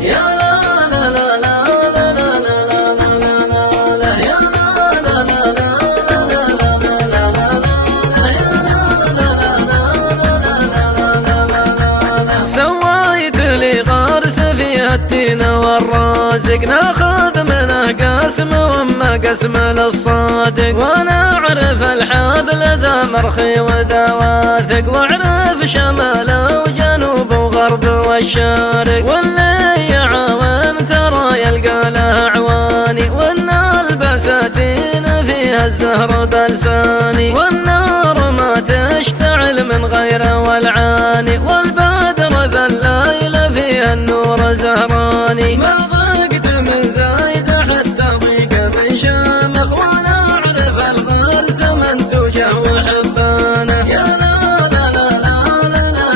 يا لا لا لا لا لا لا لا لا لا يا لا لا لا لا لا لا لا لا. سويت لي غرس في التين والرازق، ناخذ منه قسم وما قسم للصادق، وانا اعرف الحبل ذا مرخي وذا واثق، واعرف شمال وجنوب وغرب والشرق، واللي يعاون ترى يلقى له اعواني، وان البساتين فيها الزهر بلساني، والنار ما تشتعل من غير ولعاني، والبدر ذا الليل فيها النور زهراني، ما ضقت من زايد حتى ضيق من شامخ، وانا اعرف الغرس منتوجه وحبانه. يا لا لا لا لا لا لا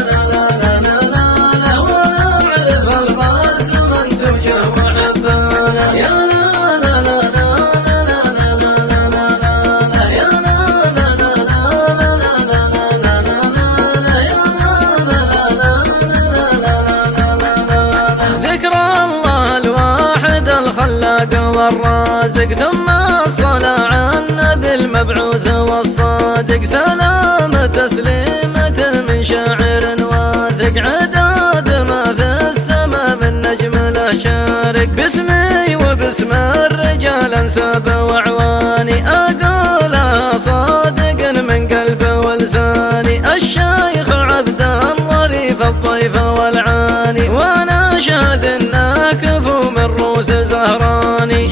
لا لا لا، وانا اعرف الغرس منتوجه وحبانه. يا لا لا لا لا لا لا لا لا، يا لا لا لا لا لا لا لا، يا ذكر الله الواحد الخلاق والرازق، ثم الصلاة على النبي المبعوث والصادق، سلام تسليمة من شاعر واثق، عداد ما في السما من نجم له شارق، باسمي وباسم الرجال انساب وعواني، اقولها صادق من قلب ولساني، الشيخ عبد الظريف الضيف والعاني، وانا اشهد انه كفو من روس زهراني.